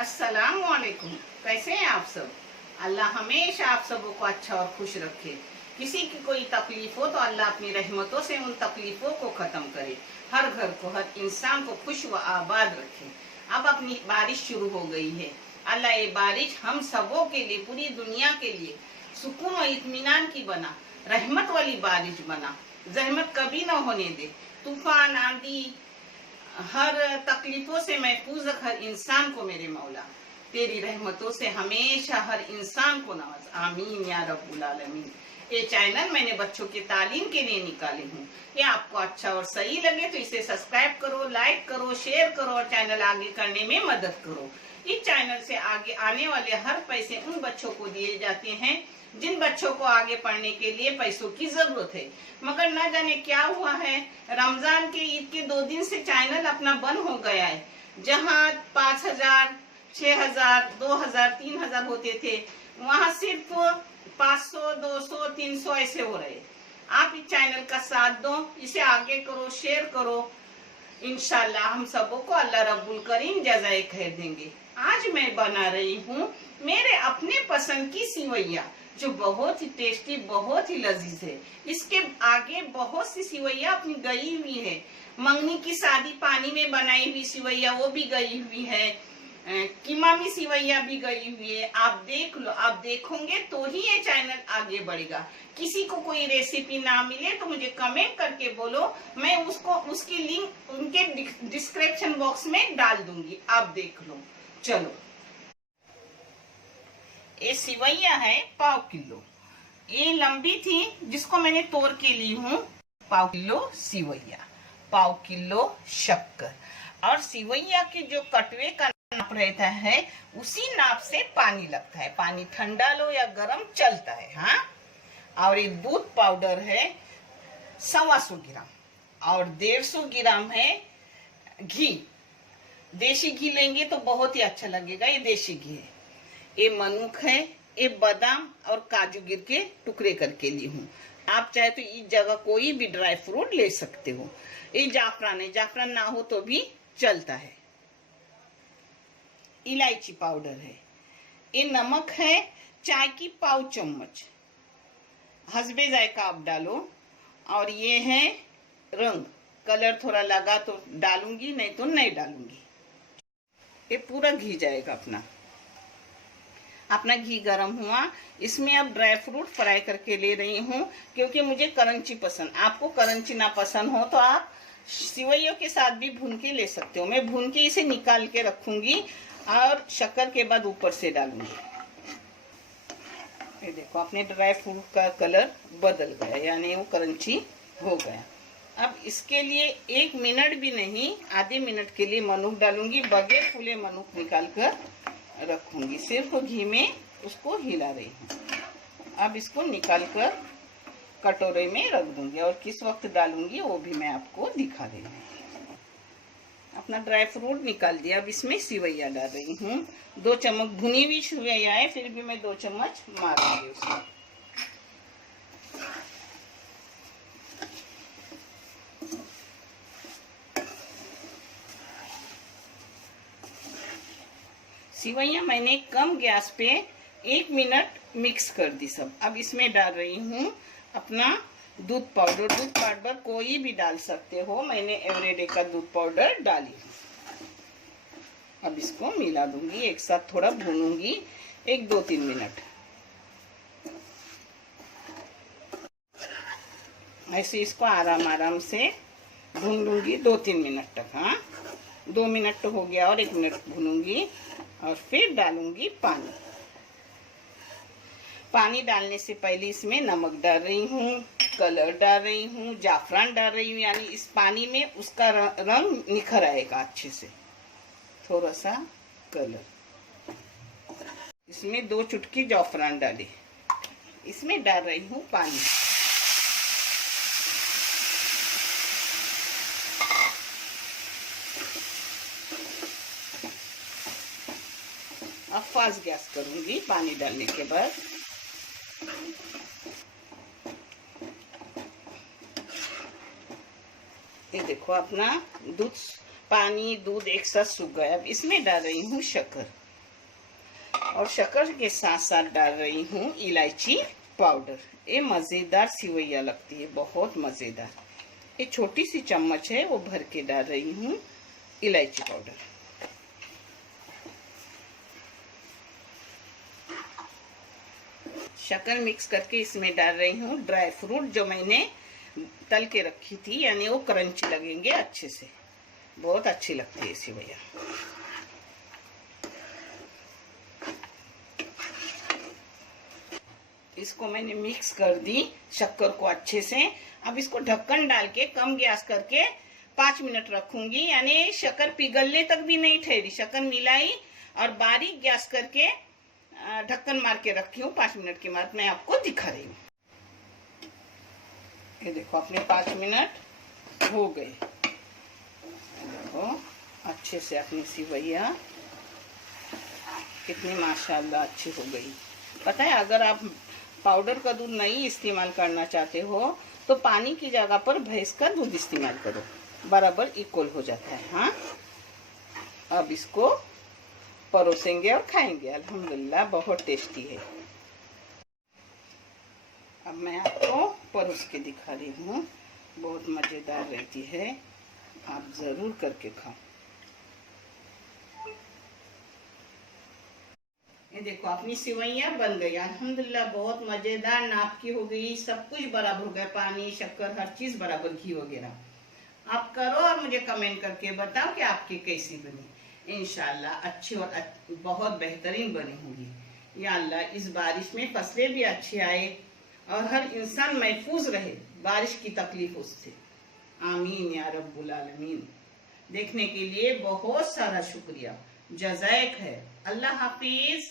अस्सलाम वालेकुम। कैसे हैं आप सब? अल्लाह हमेशा आप सबों को अच्छा और खुश रखे। किसी की कोई तकलीफ हो तो अल्लाह अपनी रहमतों से उन तकलीफों को खत्म करे, हर घर को, हर इंसान को खुश व आबाद रखे। अब अपनी बारिश शुरू हो गई है। अल्लाह ये बारिश हम सबों के लिए, पूरी दुनिया के लिए सुकून और इत्मीनान की बना, रहमत वाली बारिश बना, जहमत कभी ना होने दे। तूफान, आंधी, हर तकलीफों से महफूज रख हर इंसान को मेरे मौला। तेरी रहमतों से हमेशा हर इंसान को नवाज। आमीन या रब्बुल आलमीन। ये चैनल मैंने बच्चों की तालीम के लिए निकाले हूँ। ये आपको अच्छा और सही लगे तो इसे सब्सक्राइब करो, लाइक करो, शेयर करो और चैनल आगे करने में मदद करो। इस चैनल से आगे आने वाले हर पैसे उन बच्चों को दिए जाते हैं जिन बच्चों को आगे पढ़ने के लिए पैसों की जरूरत है, मगर न जाने क्या हुआ है। रमजान के ईद के 2 दिन से चैनल अपना बंद हो गया है। जहां 5000, 6000, 2000, 3000 होते थे, वहां सिर्फ 500, 200, 300 ऐसे हो रहे। आप इस चैनल का साथ दो, इसे आगे करो, शेयर करो। इंशाल्लाह हम सबों को अल्लाह रब्बुल करीम जज़ाए खैर देंगे। आज मैं बना रही हूँ मेरे अपने पसंद की सिवैया, जो बहुत ही टेस्टी, बहुत ही लजीज है। इसके आगे बहुत सी सिवैया अपनी गई हुई है। मंगनी की शादी पानी में बनाई हुई सिवैया वो भी गई हुई है, कीमामी सिवैया भी गई हुई है। आप देख लो, आप देखोगे तो ही ये चैनल आगे बढ़ेगा। किसी को कोई रेसिपी ना मिले तो मुझे कमेंट करके बोलो, मैं उसकी लिंक उनके डिस्क्रिप्शन बॉक्स में डाल दूंगी, आप देख लो। चलो, ये सिवैया है 1/2 किलो। ये लंबी थी जिसको मैंने तोड़ के ली हूँ। 1/2 किलो सिवैया, 1/2 किलो शक्कर, और सिवैया के जो कटवे का नाप रहता है उसी नाप से पानी लगता है। पानी ठंडा लो या गरम चलता है। हाँ, और ये दूध पाउडर है 125 ग्राम, और 150 ग्राम है घी। देसी घी लेंगे तो बहुत ही अच्छा लगेगा, ये देसी घी है। ये मनुख है, ये बादाम और काजू गिर के टुकड़े करके ली हूँ। आप चाहे तो इस जगह कोई भी ड्राई फ्रूट ले सकते हो। ये जाफरान है, जाफरान ना हो तो भी चलता है। इलायची पाउडर है। ये नमक है चाय की 1/4 चम्मच, हसबे जायका आप डालो। और ये है रंग, कलर थोड़ा लगा तो डालूंगी, नहीं तो नहीं डालूंगी। ये पूरा घी जाएगा अपना घी गरम हुआ। इसमें अब ड्राई फ्रूट फ्राई करके ले रही हूँ, क्योंकि मुझे करंची पसंद। आपको करंची ना पसंद हो तो आप सिवैयों के साथ भी भून के ले सकते हो। मैं भून के इसे निकाल के रखूंगी और शक्कर के बाद ऊपर से डालूंगी। ये देखो, अपने ड्राई फ्रूट का कलर बदल गया, यानी वो करंची हो गया। अब इसके लिए 1 मिनट भी नहीं, आधे मिनट के लिए मनुक डालूंगी। बगैर फूले मनुक निकाल कर रखूंगी, सिर्फ घी में उसको हिला रही हूँ। अब इसको निकाल कर कटोरे में रख दूंगी, और किस वक्त डालूंगी वो भी मैं आपको दिखा रही हूँ। अपना ड्राई फ्रूट निकाल दिया। अब इसमें सिवैया डाल रही हूँ। 2 चम्मच भुनी हुई सिवैया है, फिर भी मैं 2 चम्मच मारूंगी उसमें। सिवैया मैंने कम गैस पे 1 मिनट मिक्स कर दी सब। अब इसमें डाल रही हूँ अपना दूध पाउडर। दूध पाउडर कोई भी डाल सकते हो, मैंने एवरीडे का दूध पाउडर डाली। अब इसको मिला दूंगी, एक साथ थोड़ा भूनूंगी 1-2-3 मिनट। ऐसे इसको आराम आराम से भून लूंगी 2-3 मिनट तक। हाँ, 2 मिनट तो हो गया, और 1 मिनट भूनूंगी, और फिर डालूंगी पानी। पानी डालने से पहले इसमें नमक डाल रही हूँ, कलर डाल रही हूँ, जाफरान डाल रही हूँ, यानी इस पानी में उसका रंग निखर आएगा अच्छे से। थोड़ा सा कलर, इसमें 2 चुटकी जाफरान डाली। इसमें डाल रही हूँ पानी। अब फास्ट गैस करूंगी पानी डालने के बाद। ये देखो, अपना दूध, पानी दूध एक साथ सूख गया। अब इसमें डाल रही हूँ शक्कर। और शक्कर के साथ साथ डाल रही हूँ इलायची पाउडर। ये मज़ेदार सिवैया लगती है, बहुत मज़ेदार। ये छोटी सी चम्मच है वो भर के डाल रही हूँ इलायची पाउडर। शक्कर मिक्स करके इसमें डाल रही हूँ ड्राई फ्रूट जो मैंने तल के रखी थी, यानी वो क्रंची लगेंगे अच्छे से, बहुत अच्छी लगती है सिवैया। इसको मैंने मिक्स कर दी शक्कर को अच्छे से। अब इसको ढक्कन डाल के कम गैस करके 5 मिनट रखूंगी, यानी शक्कर पिघलने तक भी नहीं ठहरी। शक्कर मिलाई और बारीक गैस करके ढक्कन मार के रखी हूँ। 5 मिनट के बाद मैं आपको दिखा रही हूँ। ये देखो अपने 5 मिनट हो गए। देखो अच्छे से अपनी सिवैया कितनी माशाल्लाह अच्छी हो गई। पता है, अगर आप पाउडर का दूध नहीं इस्तेमाल करना चाहते हो तो पानी की जगह पर भैंस का दूध इस्तेमाल करो, बराबर इक्वल हो जाता है। हाँ, अब इसको परोसेंगे और खाएंगे। अल्हम्दुलिल्लाह बहुत टेस्टी है। अब मैं आपको परोस के दिखा रही हूँ, बहुत मज़ेदार रहती है, आप ज़रूर करके खाओ। ये देखो अपनी सिवैयाँ बन गई अल्हम्दुलिल्लाह, बहुत मज़ेदार, नाप की हो गई, सब कुछ बराबर हो गया, पानी शक्कर हर चीज़ बराबर, घी वगैरह। आप करो और मुझे कमेंट करके बताओ कि आपकी कैसी बनी। इंशाल्लाह अच्छी और बहुत बेहतरीन बनी होंगी। या अल्लाह इस बारिश में फसलें भी अच्छी आए और हर इंसान महफूज रहे बारिश की तकलीफों से। आमीन या रब्बुल आलमीन। देखने के लिए बहुत सारा शुक्रिया, जज़ाक है। अल्लाह हाफिज।